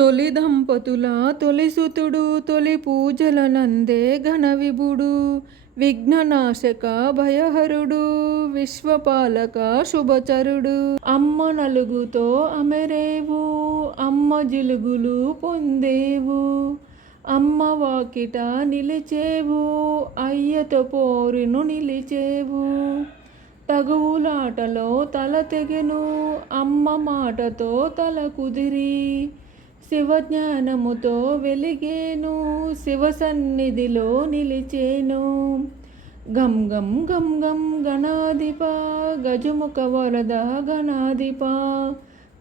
తొలి దంపతుల తొలి సుతుడు తొలి పూజల నందే ఘన విభుడు విఘ్ననాశక భయహరుడు విశ్వపాలక శుభచరుడు. అమ్మ నలుగుతో అమెరేవు అమ్మ జిలుగులు పొందేవు అమ్మ వాకిట నిలిచేవు అయ్యతో పోరును నిలిచేవు. తగువులాటలో తల తెగెను అమ్మ మాటతో తల కుదిరి శివజ్ఞానముతో వెలిగేను శివ సన్నిధిలో నిలిచేను. గం గం గం గం గణాధిప గజముఖ వరద గణాధిప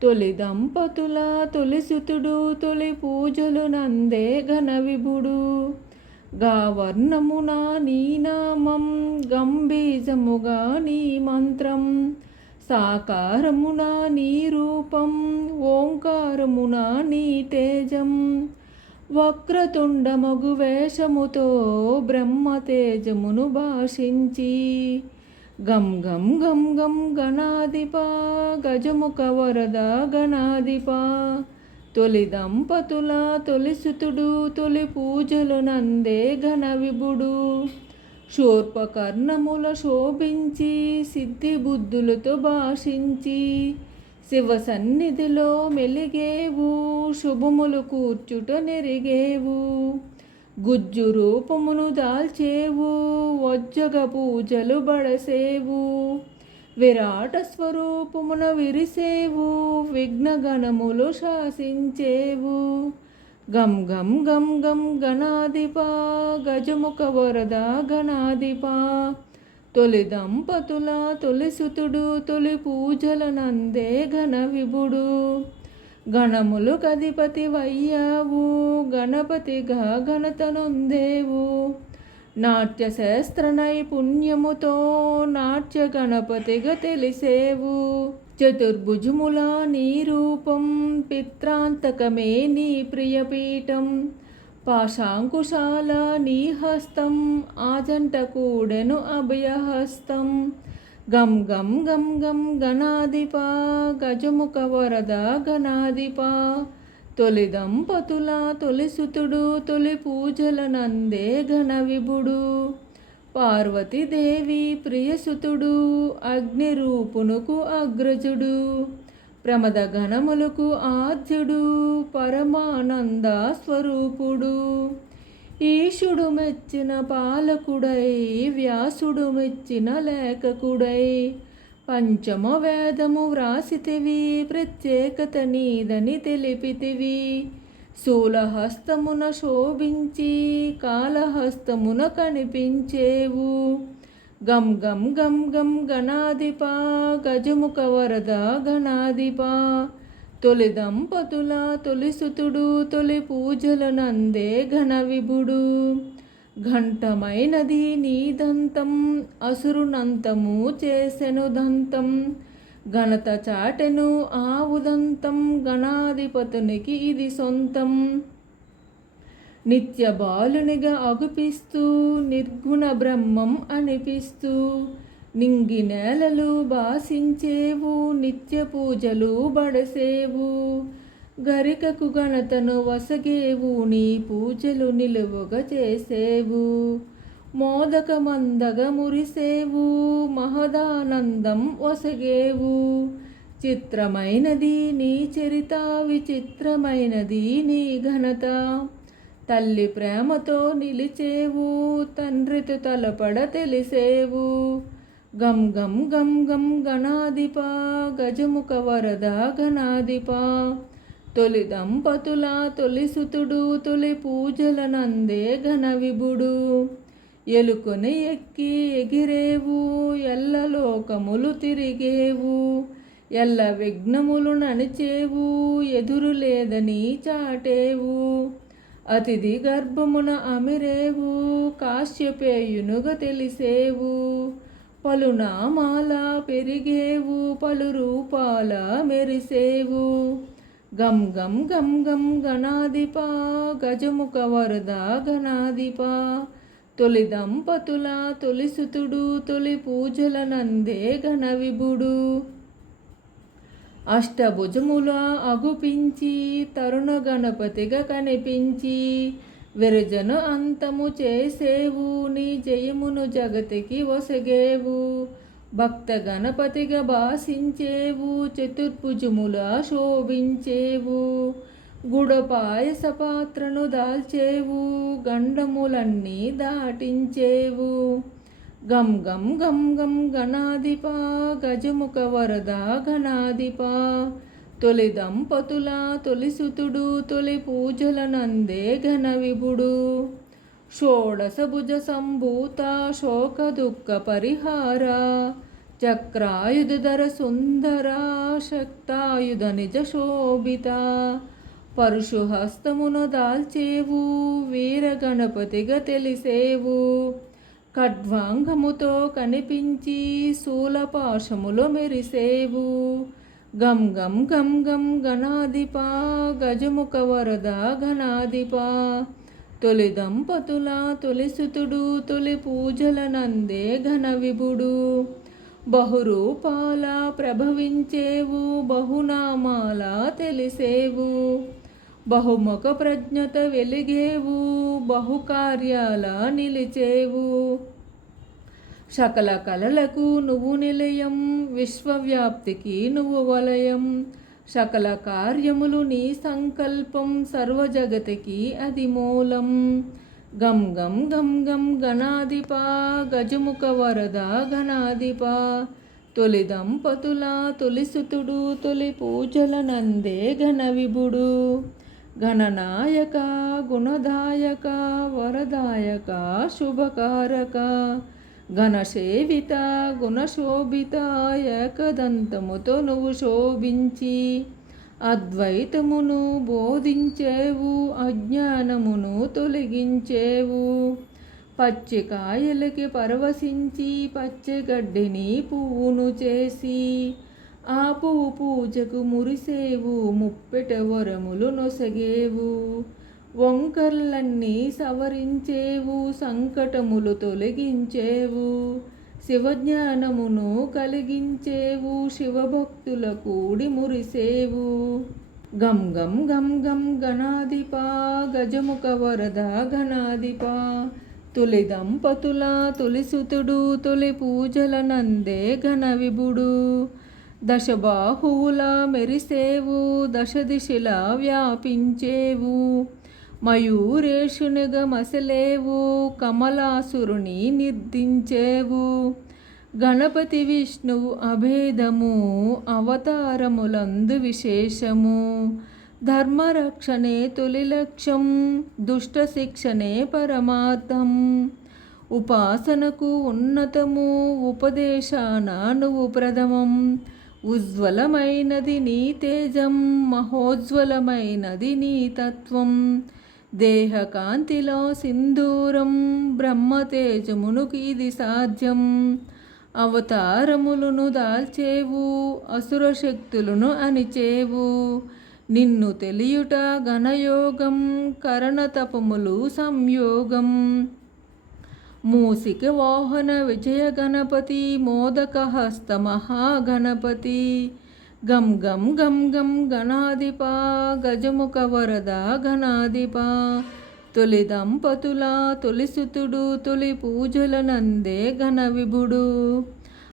తొలి దంపతుల తొలి సుతుడు తొలి పూజలు నందే ఘన విభుడు. గావర్ణమున నీ నామం గంభీజముగా నీ మంత్రం సాకారమున నీ రూపం ఓంకారమున నీ తేజం. వక్రతుండమగు వేషముతో బ్రహ్మ తేజమును భాషించి గం గం గం గం గణాధిప గజముఖ వరద గణాధిప తొలి దంపతుల తొలి సుతుడు తొలి పూజలు నందే ఘన విభుడు. శూర్పకర్ణముల శోభించి సిద్ధి బుద్ధులతో భాషించి శివ సన్నిధిలో మెలిగేవు శుభములు కూర్చుట నెరిగేవు. గుజ్జు రూపమును దాల్చేవు వజ్జగ పూజలు బడసేవు విరాట స్వరూపమున విరిసేవు విఘ్నగణములు శాసించేవు. గం గం గం గం గణాధిప గజముఖ వరద గణాధిప తొలి దంపతుల తొలి సుతుడు తొలి పూజల నందే ఘన విభుడు. గణములు కధిపతి వయ్యావు గణపతిగా ఘనత నొందేవు నాట్య శాస్త్ర నైపుణ్యముతో నాట్య గణపతిగా తెలిసేవు. చతుర్భుజముల నీ రూపం పిత్రాంతకమే నీ ప్రియపీఠం పాశాంకుశాల నీ హస్తం ఆజంట కూడెను అభయహస్తం. గం గం గం గం గణాధిప గజముఖ వరద గణాధిప తొలి దంపతుల తొలి సుతుడు తొలి పూజల నందే ఘన విభుడు. పార్వతీదేవి ప్రియసుతుడు అగ్ని రూపునకు అగ్రజుడు ప్రమద గణములకు ఆద్యుడు పరమానంద స్వరూపుడు. ఈశుడు మెచ్చిన పాలకుడై వ్యాసుడు మెచ్చిన లేఖకుడై పంచమ వేదము వ్రాసితివి ప్రత్యేకత నీదని తెలిపితివి. శూలహస్తమున శోభించి కాళహస్తమున కనిపించేవు. గం గం గం గం గణాధిప గజముఖ వరద గణాధిప తొలి దంపతుల తొలి సుతుడు తొలి పూజల నందే ఘన విభుడు. ఘంటమైనది నీ దంతం అసురునంతము చేసెను దంతం ఘనత చాటెను ఆవుదంతం గణాధిపతునికి ఇది సొంతం. నిత్య బాలునిగా అగుపిస్తూ నిర్గుణ బ్రహ్మం అనిపిస్తూ నింగి నేలలు భాసించేవు నిత్య పూజలు బడసేవు. గరికకు ఘనతను వసగేవు నీ పూజలు నిలువుగా చేసేవు. మోదక మందగ మురిసేవు మహదానందం వసగేవు. చిత్రమైనది నీ చరిత విచిత్రమైనది నీ ఘనత తల్లి ప్రేమతో నిలిచేవు తండ్రితో తలపడ తెలిసేవు. గం గం గం గం గణాధిప గజముఖ వరద గణాధిప తొలి దంపతుల తొలి సుతుడు తొలి పూజల నందే ఘన విభుడు. ఎలుకొని ఎక్కి ఎగిరేవు ఎల్ల లోకములు తిరిగేవు ఎల్ల విఘ్నములు నడిచేవు ఎదురు లేదని చాటేవు. అతిథి గర్భమున అమిరేవు కాశ్యపేయునుగా తెలిసేవు. పలు నామాల పెరిగేవు పలు రూపాల మెరిసేవు. గం గం గం గం గణాధిప గజముఖ వరద గణాధిప తొలి దంపతుల తొలి సుతుడు తొలి పూజల నందే ఘన విభుడు. అష్టభుజముల అగుపించి తరుణ గణపతిగా కనిపించి విరజను అంతము చేసేవు నీ జయమును జగతికి ఒసగేవు భక్త గణపతిగా భాసించేవు చతుర్భుజముల శోభించేవు గుడపాయస పాత్రను దాల్చేవు గండములన్నీ దాటించేవు గం గం గం గం గణాధిపా గజముఖ వరద గణాధిపా తొలి దంపతుల తొలిసుతుడు తొలి పూజల నందే ఘన విభుడు షోడశ భుజ సంభూత శోక దుఃఖ పరిహార చక్రాయుధర సుందర శక్తాయుధ నిజ శోభిత పరుషు హస్తమును దాల్చేవు వీర గణపతిగా తెలిసేవు ఖడ్వాంగముతో కనిపించి శూలపాశములో మెరిసేవు గం గం గం గం గణాధిపా గజముఖ వరద గణాధిపా తొలి దంపతుల తొలిసుతుడు తొలి పూజల నందే ఘన విభుడు బహురూపాల ప్రభవించేవు బహునామాల తెలిసేవు బహుముఖ ప్రజ్ఞత వెలిగేవు బహుకార్యాల నిలిచేవు సకల కళలకు నువ్వు నిలయం విశ్వవ్యాప్తికి నువ్వు వలయం సకల కార్యములు నీ సంకల్పం సర్వజగతికి అది మూలం గం గం గం గం గణాధిపా గజముఖ వరద గణాధిపా తొలి దంపతుల తొలిసుతుడు తొలి పూజల నందే ఘన విభుడు గణనాయక గుణదాయక వరదాయక శుభకారక ఘనసేవిత గుణశోభిత ఏకదంతముతో నువ్వు శోభించి అద్వైతమును బోధించేవు అజ్ఞానమును తొలగించేవు పచ్చికాయలకి పరవశించి పచ్చగడ్డిని పువ్వును చేసి ఆ పువ్వు పూజకు మురిసేవు ముప్పెట వరములు నొసగేవు వంకర్లన్నీ సవరించేవు సంకటములు తొలగించేవు శివజ్ఞానమును కలిగించేవు శివభక్తుల కూడి మురిసేవు గం గం గం గం గణాధిపా గజముఖ వరద గణాధిపా తొలి దంపతుల తొలిసుతుడు తొలి పూజల నందే ఘన విభుడు దశబాహువుల మెరిసేవు దశ దిశలా వ్యాపించేవు మయూరేషునిగా మసలేవు కమలాసురుని నిర్దించేవు గణపతి విష్ణువు అభేదము అవతారములందు విశేషము ధర్మరక్షణే తొలి లక్ష్యం దుష్ట శిక్షణే పరమార్థం ఉపాసనకు ఉన్నతము ఉపదేశాన నువ్వు ప్రథమం ఉజ్వలమైనది నీ తేజం మహోజ్వలమైనది నీ తత్వం దేహకాంతిలో సింధూరం బ్రహ్మతేజమునుకు ఇది సాధ్యం అవతారములను దాల్చేవు అసుర శక్తులను అణిచేవు నిన్ను తెలియుట ఘనయోగం కరణతపములు సంయోగం మూసిక వాహన విజయ గణపతి మోదక హస్త మహాగణపతి గం గం గం గం గణాధిపా గజముఖ వరద గణాధిపా తొలి దంపతుల తొలిసుతుడు తొలి పూజల నందే ఘన విభుడు